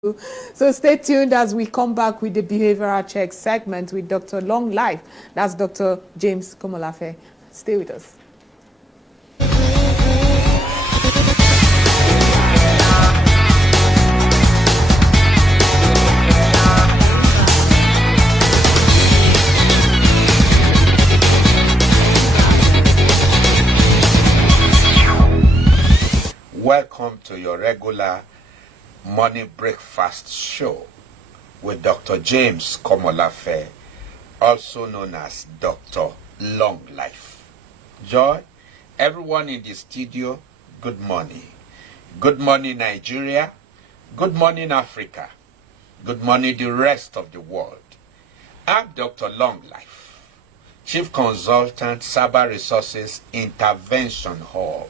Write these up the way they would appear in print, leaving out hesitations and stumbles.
So stay tuned as we come back with the behavioral check segment with Dr. Long Life. That's Dr. James Komolafe. Stay with us. Welcome to your regular morning breakfast show with Dr. James Komolafe, also known as Dr. Long Life. Joy, everyone in the studio, good morning. Good morning, Nigeria. Good morning, Africa. Good morning, the rest of the world. I'm Dr. Long Life, Chief Consultant, Cyber Resources Intervention Hub,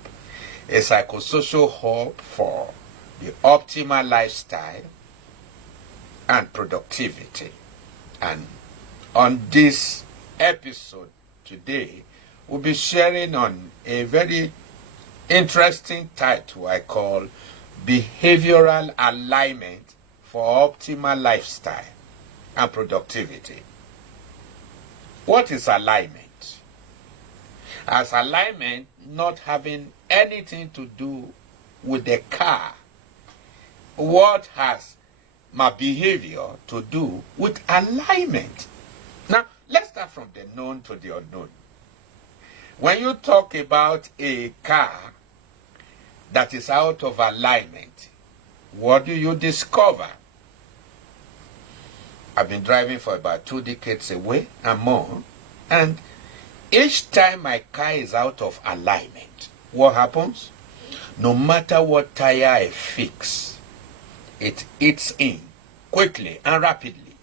a psychosocial hub for the optimal lifestyle and productivity. And on this episode today, we'll be sharing on a very interesting title I call Behavioral Alignment for Optimal Lifestyle and Productivity. What is alignment? As alignment not having anything to do with the car, what has my behavior to do with alignment? Now, let's start from the known to the unknown. When you talk about a car that is out of alignment, what do you discover? I've been driving for about 2 decades away and more, and each time my car is out of alignment, what happens? No matter what tire I fix, it eats in quickly and rapidly.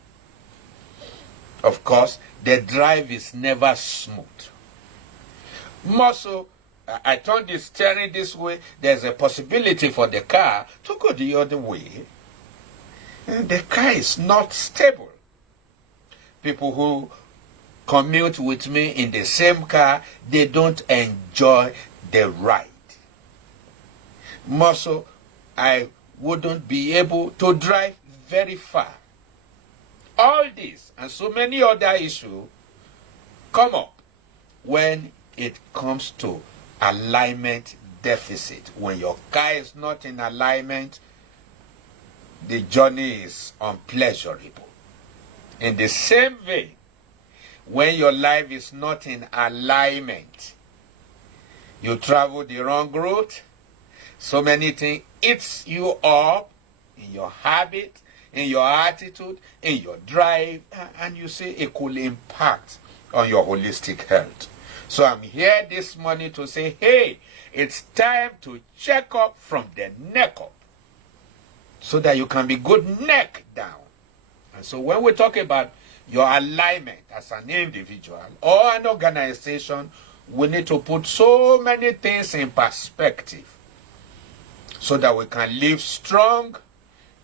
Of course, the drive is never smooth. More so, I turn the steering this way, there's a possibility for the car to go the other way. And the car is not stable. People who commute with me in the same car, they don't enjoy the ride. More so, I wouldn't be able to drive very far. All this and so many other issues come up when it comes to alignment deficit. When your car is not in alignment, the journey is unpleasurable. In the same way, when your life is not in alignment, you travel the wrong route, so many things eats you up in your habit, in your attitude, in your drive, and you see it could impact on your holistic health. So I'm here this morning to say, hey, it's time to check up from the neck up so that you can be good neck down. And so when we talk about your alignment as an individual or an organization, we need to put so many things in perspective so that we can live strong,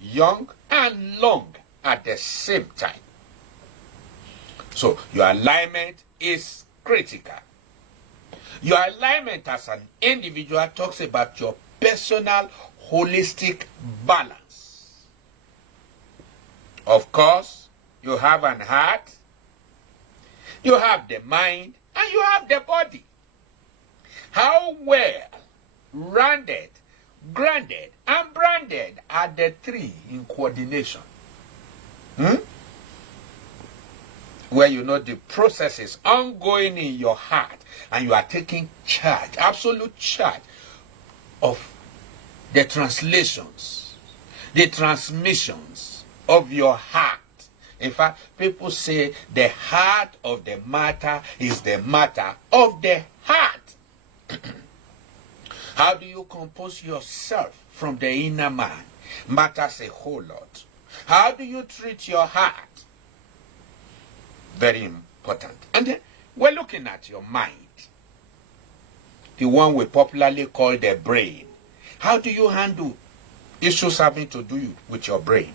young, and long at the same time. So your alignment is critical. Your alignment as an individual talks about your personal holistic balance. Of course, you have an heart, you have the mind, and you have the body. How well rounded, grounded, and branded are the three in coordination? Where you know the process is ongoing in your heart and you are taking charge, absolute charge of the translations, the transmissions of your heart. In fact, people say the heart of the matter is the matter of the heart. How do you compose yourself from the inner man? Matters a whole lot. How do you treat your heart? Very important. And then we're looking at your mind, the one we popularly call the brain. How do you handle issues having to do with your brain?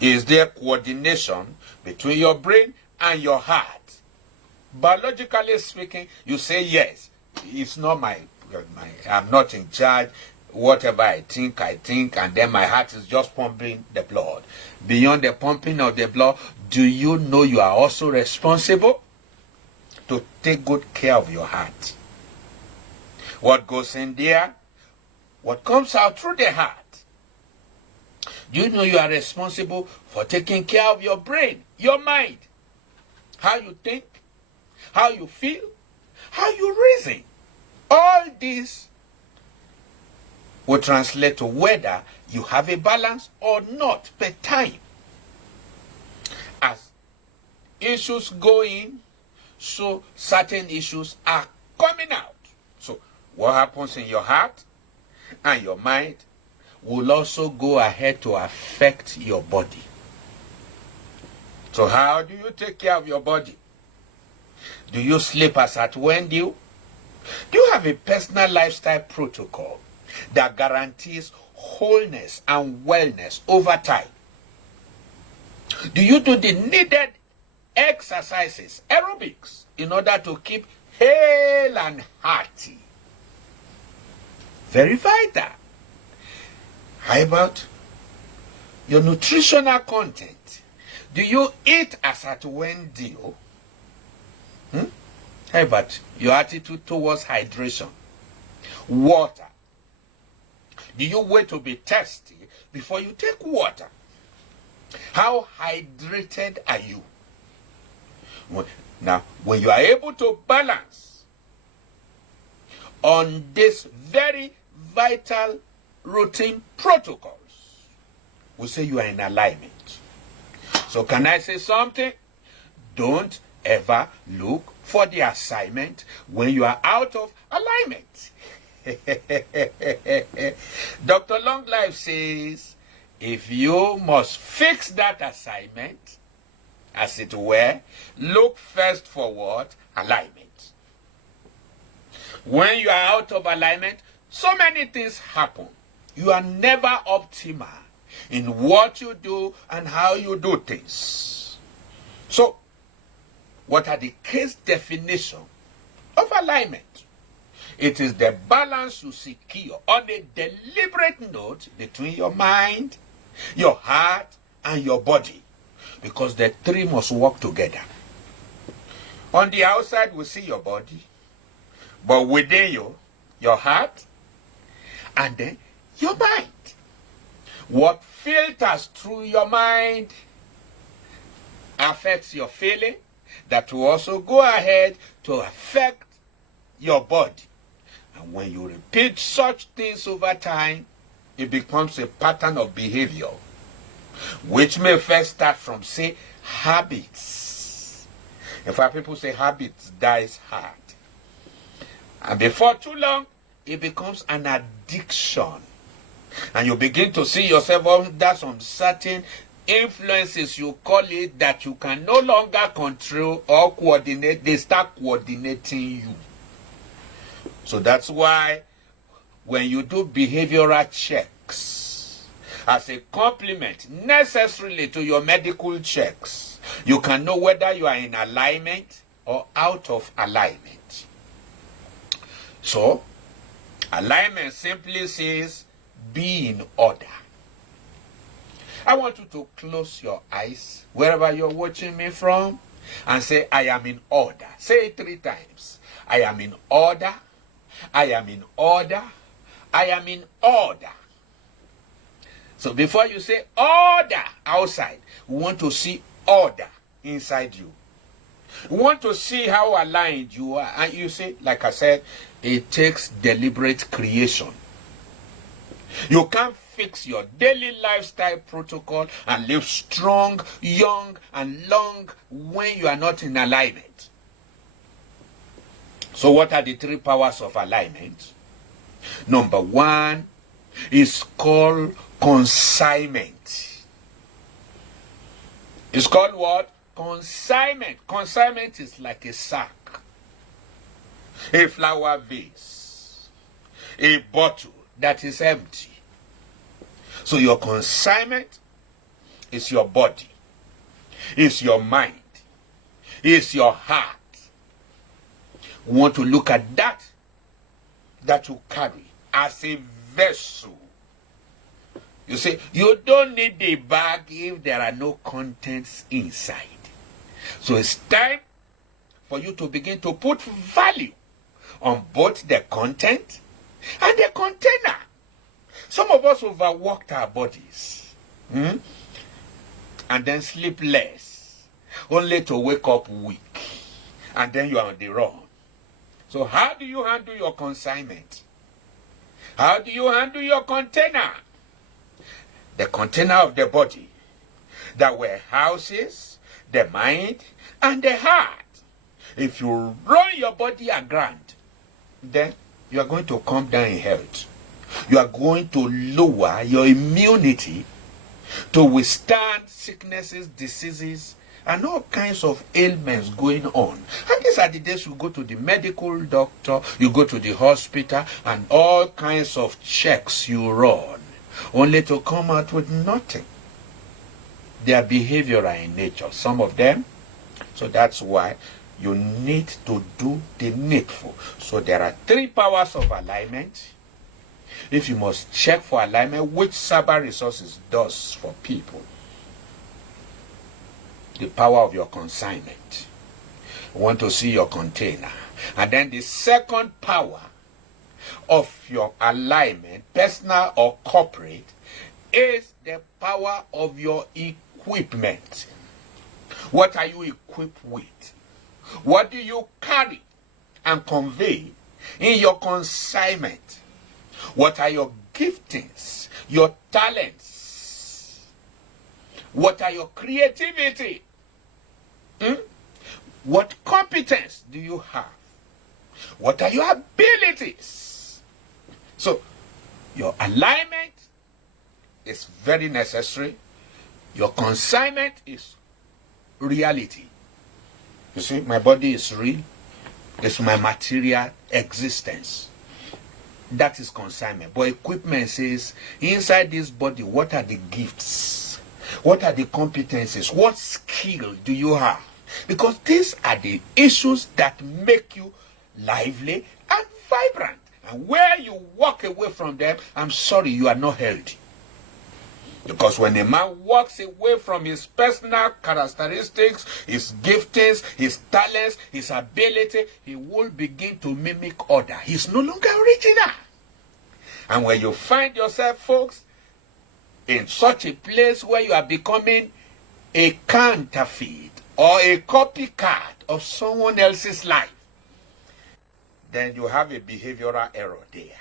Is there coordination between your brain and your heart? Biologically speaking, you say yes. It's not I'm not in charge. whatever I think, and then my heart is just pumping the blood. Beyond the pumping of the blood, do you know you are also responsible to take good care of your heart? What goes in there, what comes out through the heart. Do you know you are responsible for taking care of your brain, your mind, how you think, how you feel, how you reason? All this will translate to whether you have a balance or not per time. As issues go in, so certain issues are coming out. So what happens in your heart and your mind will also go ahead to affect your body. So how do you take care of your body? Do you sleep as at when due? Do you have a personal lifestyle protocol that guarantees wholeness and wellness over time? Do you do the needed exercises, aerobics, in order to keep hale and hearty? Very vital. How about your nutritional content? Do you eat as at when due? How about your attitude towards hydration? Water. Do you wait to be thirsty before you take water? How hydrated are you? Now, when you are able to balance on this very vital routine protocols, we say you are in alignment. So can I say something? Don't ever look for the assignment when you are out of alignment. Dr. Longlife says, if you must fix that assignment, as it were, look first for what? Alignment. When you are out of alignment, so many things happen. You are never optimal in what you do and how you do things. So, what are the case definition of alignment? It is the balance you secure on a deliberate note between your mind, your heart, and your body, because the three must work together. On the outside, we see your body, but within you, your heart, and then your mind. What filters through your mind affects your feeling. That will also go ahead to affect your body. And when you repeat such things over time, it becomes a pattern of behavior, which may first start from, say, habits. In fact, people say habits dies hard. And before too long, it becomes an addiction. And you begin to see yourself under some certain influences, you call it, that you can no longer control or coordinate. They start coordinating you. So that's why when you do behavioral checks as a complement necessarily to your medical checks, you can know whether you are in alignment or out of alignment. So alignment simply says be in order. I want you to close your eyes wherever you're watching me from and say, I am in order. Say it 3 times. I am in order. I am in order. I am in order. So before you say order outside, we want to see order inside you. We want to see how aligned you are. And you see, like I said, it takes deliberate creation. You can't fix your daily lifestyle protocol and live strong, young, and long when you are not in alignment. So what are the 3 powers of alignment? Number 1 is called consignment. It's called what? Consignment. Consignment is like a sack, a flower vase, a bottle that is empty. So your consignment is your body, is your mind, is your heart. We want to look at that you carry as a vessel. You see, you don't need the bag if there are no contents inside. So it's time for you to begin to put value on both the content and the container. Some of us overworked our bodies and then sleep less, only to wake up weak, and then you are on the run. So how do you handle your consignment? How do you handle your container? The container of the body that warehouses the mind and the heart. If you run your body aground, then you are going to come down in health. You are going to lower your immunity to withstand sicknesses, diseases, and all kinds of ailments going on. And these are the days you go to the medical doctor, you go to the hospital, and all kinds of checks you run, only to come out with nothing. Their behavior are in nature, some of them. So that's why you need to do the needful. So there are 3 powers of alignment. If you must check for alignment, which Cyber Resources does for people, the power of your consignment. You want to see your container. And then the second power of your alignment, personal or corporate, is the power of your equipment. What are you equipped with? What do you carry and convey in your consignment? What are your giftings, your talents? What are your creativity? What competence do you have? What are your abilities? So, your alignment is very necessary. Your consignment is reality. You see, my body is real. It's my material existence. That is consignment. But equipment says, inside this body, what are the gifts? What are the competencies? What skill do you have? Because these are the issues that make you lively and vibrant. And where you walk away from them, I'm sorry, you are not healthy. Because when a man walks away from his personal characteristics, his giftings, his talents, his ability, he will begin to mimic others. He's no longer original. And when you find yourself, folks, in such a place where you are becoming a counterfeit or a copycat of someone else's life, then you have a behavioral error there.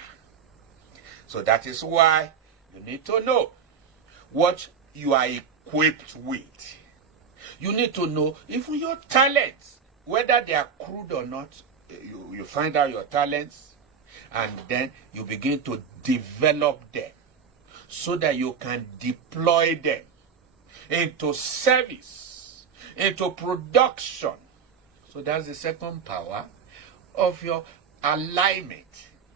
So that is why you need to know what you are equipped with. You need to know even your talents, whether they are crude or not. You find out your talents, and then you begin to develop them so that you can deploy them into service, into production. So that's the second power of your alignment.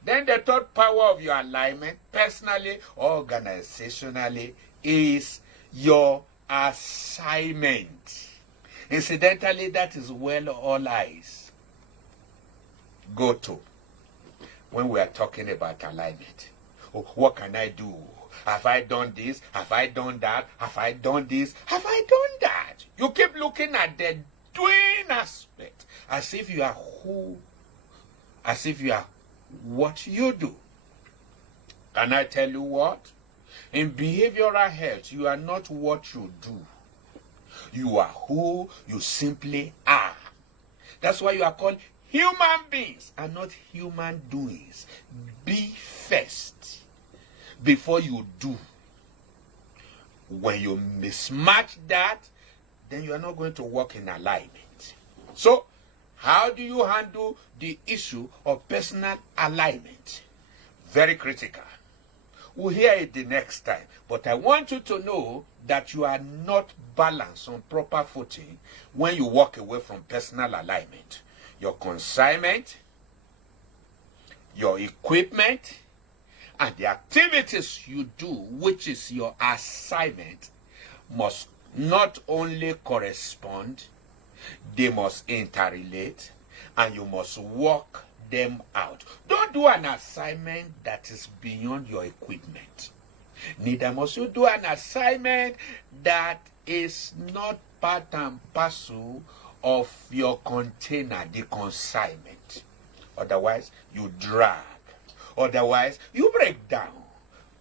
Then the third power of your alignment, personally or organizationally, is your assignment. Incidentally, that is where all eyes go to when we are talking about alignment. Oh, what can I do? Have I done this? Have I done that? Have I done this? Have I done that? You keep looking at the doing aspect as if you are who, as if you are what you do. Can I tell you what? In behavioral health, you are not what you do. You are who you simply are. That's why you are called human beings and not human doings. Be first before you do. When you mismatch that, then you are not going to work in alignment. So, how do you handle the issue of personal alignment? Very critical. We'll hear it the next time. But I want you to know that you are not balanced on proper footing when you walk away from personal alignment. Your consignment, your equipment, and the activities you do, which is your assignment, must not only correspond, they must interrelate, and you must walk them out. Don't do an assignment that is beyond your equipment. Neither must you do an assignment that is not part and parcel of your container, the consignment. Otherwise, you drag. Otherwise, you break down.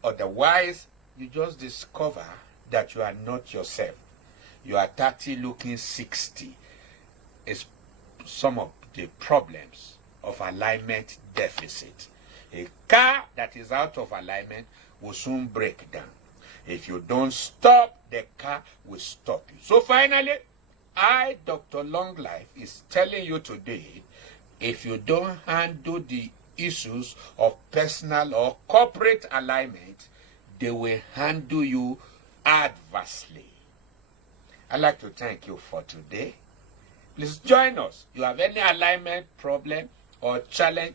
Otherwise, you just discover that you are not yourself. You are 30 looking 60. It's some of the problems of alignment deficit. A car that is out of alignment will soon break down. If you don't stop, the car will stop you. So finally, I, Dr. Long Life, is telling you today, if you don't handle the issues of personal or corporate alignment, they will handle you adversely. I'd like to thank you for today. Please join us. You have any alignment problem or challenge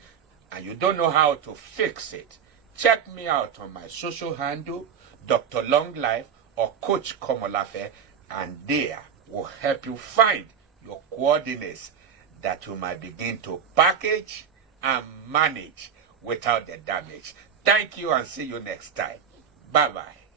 and you don't know how to fix it, check me out on my social handle, Dr. Long Life or Coach Komolafe, and there will help you find your coordinates that you might begin to package and manage without the damage. Thank you and see you next time. Bye-bye.